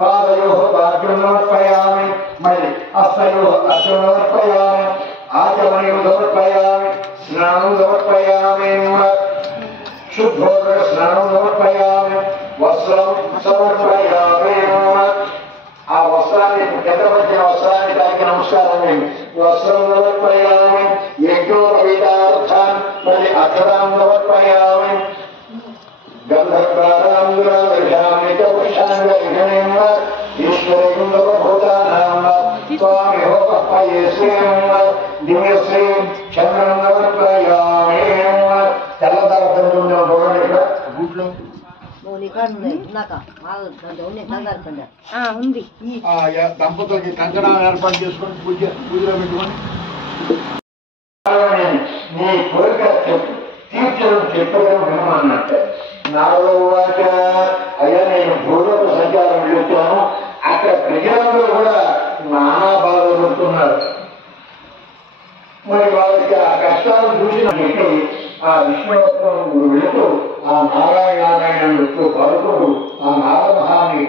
पादयोः पाद्यं समर्पयामि मयि हस्तयोः अर्घ्यं समर्पयामि आचमनीयं समर्पयामि स्नानं समर्पयामि शुद्धोदक स्नानं समर्पयामि वस्त्रं समर्पयामि आ वस्त्राన్ని గతపట్టిన వస్త్రాన్ని తాకి నమస్కారం వస్త్రం సమర్పయామి యజ్ఞోపవీతార్థాన్ మరి అక్షరాం సమర్పయామి गंधर्वारांगुराविषामि च पुष्पांगैर्घनेम ईश्वरेण सर्वभूतानां स्वामी होपये श्रीं दिव्यश्रीं चन्द्रं समर्पयामि తెల్లదారకంగా చూడండి ఇక్కడ గుడ్లో దంపతులకి కంకణాలు ఏర్పాటు చేసుకొని పూజలో పెట్టుకొని నీ కోరిక తీర్చడం చెప్పడం వినమన్నట్టే నాలో వాచ అయ్యా నేను భూలోక సంచారం వెళ్తాను అక్కడ ప్రజలందరూ కూడా నానా బాధపడుతున్నారు మరి వాళ్ళకి ఆ కష్టాలు చూసిన వ్యక్తి ఆ విష్ణువత్వం వెళుతూ ఆ నారాయణ నారాయణ పాడుతూ ఆ నారమహాన్ని